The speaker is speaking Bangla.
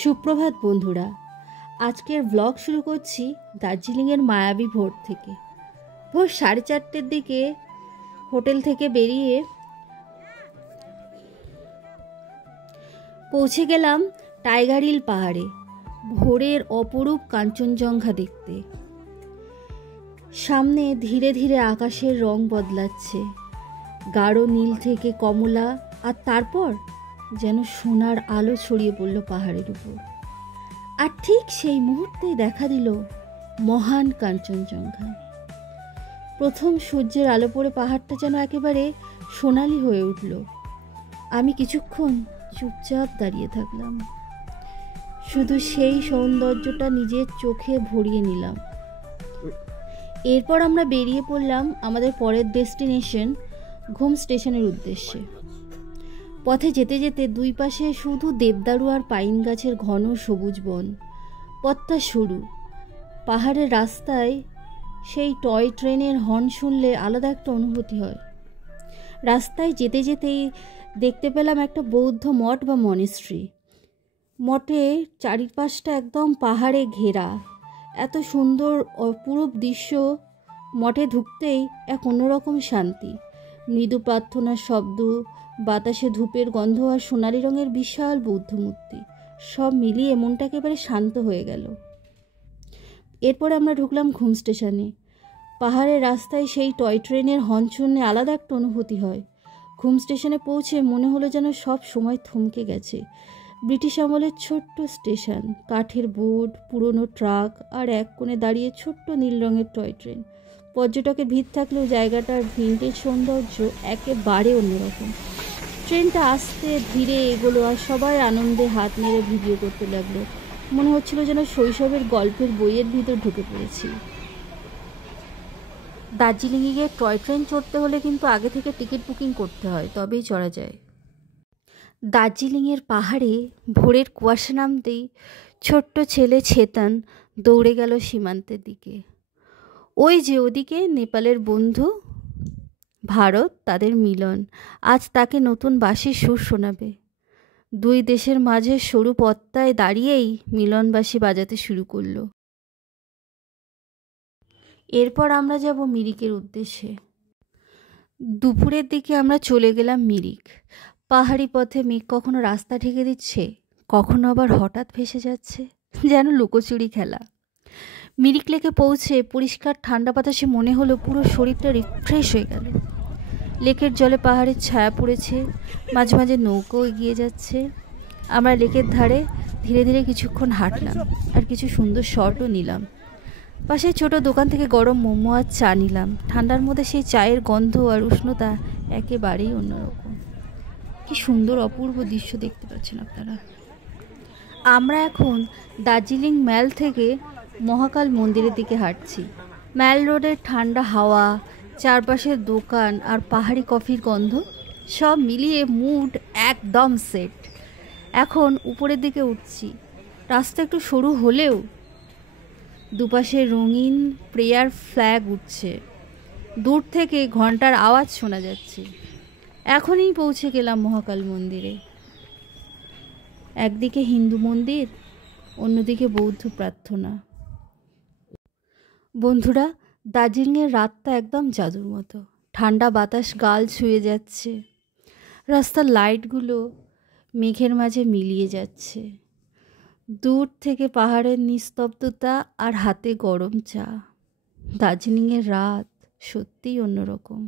সুপ্রভাত বন্ধুরা, আজকের ব্লগ শুরু করছি দার্জিলিংয়ের মায়াবী ভোর থেকে। ভোর 4:30টার দিকে হোটেল থেকে বেরিয়ে পৌঁছে গেলাম টাইগার হিল পাহাড়ে ভোরের অপরূপ কাঞ্চনজঙ্ঘা দেখতে। সামনে ধীরে ধীরে আকাশের রং বদলাচ্ছে, গাঢ় নীল থেকে কমলা, আর তারপর যেন সোনার আলো ছড়িয়ে পড়ল পাহাড়ের উপর। আর ঠিক সেই মুহূর্তেই দেখা দিল মহান কাঞ্চনজঙ্ঘা। প্রথম সূর্যের আলো পড়ে পাহাড়টা যেন একেবারে সোনালি হয়ে উঠল। আমি কিছুক্ষণ চুপচাপ দাঁড়িয়ে থাকলাম, শুধু সেই সৌন্দর্যটা নিজের চোখে ভরিয়ে নিলাম। এরপর আমরা বেরিয়ে পড়লাম আমাদের পরের ডেস্টিনেশন ঘুম স্টেশনের উদ্দেশ্যে। পথে যেতে যেতে দুই পাশে শুধু দেবদারু আর পাইন গাছের ঘন সবুজ বন। পথটা সরু, পাহাড়ের রাস্তায় সেই টয় ট্রেনের হর্ন শুনলে আলাদা একটা অনুভূতি হয়। রাস্তায় যেতে যেতেই দেখতে পেলাম একটা বৌদ্ধ মঠ বা মনেস্ট্রি। মঠে চারিপাশটা একদম পাহাড়ে ঘেরা, এত সুন্দর অপরূপ দৃশ্য। মঠে ঢুকতেই এক অন্যরকম শান্তি, মৃদু প্রার্থনার শব্দ, বাতাসে ধূপের গন্ধ আর সোনালি রঙের বিশাল বৌদ্ধ মূর্তি, সব মিলিয়ে মনটা একেবারে শান্ত হয়ে গেল। এরপর আমরা ঢুকলাম ঘুম স্টেশনে। পাহাড়ের রাস্তায় সেই টয় ট্রেনের হর্ন শুনলে আলাদা একটা অনুভূতি হয়। ঘুম স্টেশনে পৌঁছে মনে হলো যেন সব সময় থমকে গেছে। ব্রিটিশ আমলের ছোট্ট স্টেশন, কাঠের বোর্ড, পুরনো ট্রাক, আর এক কোণে দাঁড়িয়ে ছোট্ট নীল রঙের টয় ট্রেন। পর্যটকের ভিড় থাকলেও জায়গাটার ভিন্টেজ সৌন্দর্য একেবারে অন্যরকম। ট্রেনটা আস্তে ধীরে এগোলো আর সবাই আনন্দে হাত নেড়ে ভিডিও করতে লাগলো। মনে হচ্ছিল যেন শৈশবের গল্পের বইয়ের ভিতর ঢুকে পড়েছি। দার্জিলিংয়ে গিয়ে টয় ট্রেন চড়তে হলে কিন্তু আগে থেকে টিকিট বুকিং করতে হয়, তবেই চড়া যায়। দার্জিলিংয়ের পাহাড়ে ভোরের কুয়াশা নামতেই ছোট্ট ছেলে চেতন দৌড়ে গেল সীমান্তের দিকে। ওই যে ওদিকে নেপালের বন্ধু ভারত, তাদের মিলন। আজ তাকে নতুন বাঁশির সুর শোনাবে। দুই দেশের মাঝে সরু পথটায় দাঁড়িয়েই মিলনবাসী বাজাতে শুরু করলো। এরপর আমরা যাব মিরিকের উদ্দেশ্যে। দুপুরের দিকে আমরা চলে গেলাম মিরিক। পাহাড়ি পথে মেঘ কখনো রাস্তা ঢেকে দিচ্ছে, কখনো আবার হঠাৎ ভেসে যাচ্ছে, যেন লুকোচুরি খেলা। মিরিক লেকে পৌঁছে পরিষ্কার ঠান্ডা বাতাসে মনে হলো পুরো শরীরটা রিফ্রেশ হয়ে গেল। লেকের জলে পাহাড়ের ছায়া পড়েছে, মাঝে মাঝে নৌকো এগিয়ে যাচ্ছে। আমরা লেকের ধারে ধীরে ধীরে কিছুক্ষণ হাঁটলাম আর কিছু সুন্দর শটও নিলাম। পাশে ছোট দোকান থেকে গরম মোমো আর চা নিলাম। ঠান্ডার মধ্যে সেই চায়ের গন্ধ আর উষ্ণতা একেবারেই অন্যরকম। কি সুন্দর অপূর্ব দৃশ্য দেখতে পাচ্ছেন আপনারা। আমরা এখন দার্জিলিং ম্যাল থেকে মহাকাল মন্দিরের দিকে হাঁটছি। ম্যাল রোডের ঠান্ডা হাওয়া, চারপাশের দোকান আর পাহাড়ি কফির গন্ধ, সব মিলিয়ে মুড একদম সেট। এখন উপরের দিকে উঠছি। রাস্তা একটু সরু হলেও দুপাশে রঙিন প্রেয়ার ফ্ল্যাগ উঠছে। দূর থেকে ঘন্টার আওয়াজ শোনা যাচ্ছে। এখনই পৌঁছে গেলাম মহাকাল মন্দিরে। একদিকে হিন্দু মন্দির, অন্যদিকে বৌদ্ধ প্রার্থনা। বন্ধুরা, দার্জিলিংয়ের রাতটা একদম জাদুর মতো। ঠান্ডা বাতাস গাল ছুঁয়ে যাচ্ছে, রাস্তার লাইটগুলো মেঘের মাঝে মিলিয়ে যাচ্ছে। দূর থেকে পাহাড়ের নিস্তব্ধতা আর হাতে গরম চা। দার্জিলিংয়ের রাত সত্যিই অন্যরকম।